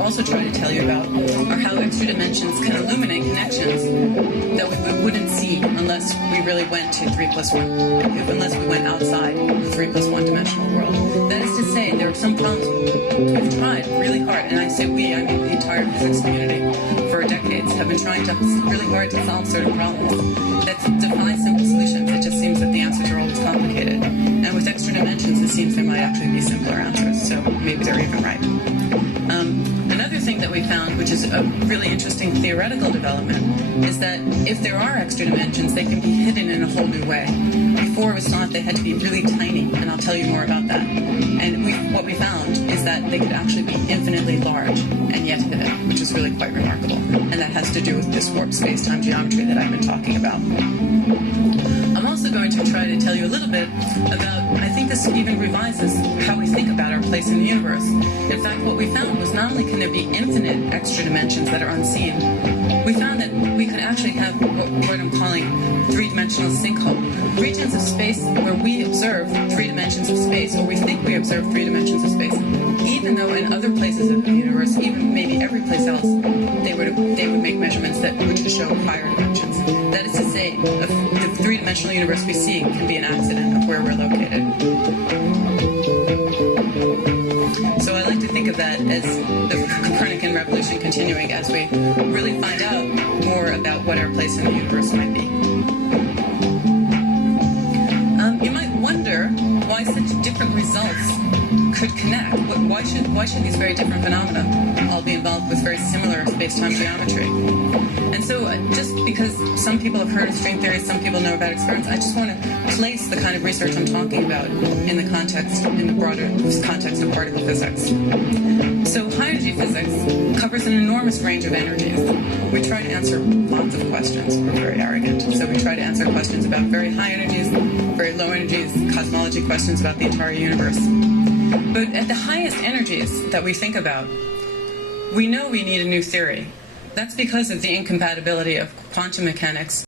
also try to tell you about are how extra dimensions can illuminate connections that we wouldn't see unless we really went to 3+1, unless we went outside the 3+1 dimensional world. That is to say, there are some problems we've tried really hard, and I say we, I mean the entire physics community for decades have been trying to really hard to solve certain problems that defy simple solutions. It just seems that the answers are always complicated. And with extra dimensions, it seems there might actually be simpler answers, so maybe they're even right. Another thing that we found, which is a really interesting theoretical development, is that if there are extra dimensions, they can be hidden in a whole new way. Before it was thought they had to be really tiny, and I'll tell you more about that. And what we found is that they could actually be infinitely large and yet hidden, which is really quite remarkable. And that has to do with this warped space-time geometry that I've been talking about. I'm also going to try to tell you a little bit about, I think this even revises how we think about our place in the universe. In fact, what we found was not only can there be infinite extra dimensions that are unseen, we found that we could actually have what I'm calling three-dimensional sinkhole. Regions of space where we observe 3 dimensions of space, or we think we observe 3 dimensions of space, even though in other places of the universe, even maybe every place else, they would make measurements that would show higher dimensions. That is to say, the 3-dimensional universe we see can be an accident of where we're located. So I like to think of that as the Copernican revolution continuing as we really find out more about what our place in the universe might be. You might wonder why such different results could connect. Why should these very different phenomena all be involved with very similar space-time geometry? And so just because some people have heard of string theory, some people know about experiments, I just want to place the kind of research I'm talking about in the broader context of particle physics. So high-energy physics covers an enormous range of energies. We try to answer lots of questions. We're very arrogant. So we try to answer questions about very high energies, very low energies, cosmology questions about the entire universe. But at the highest energies that we think about, we know we need a new theory. That's because of the incompatibility of quantum mechanics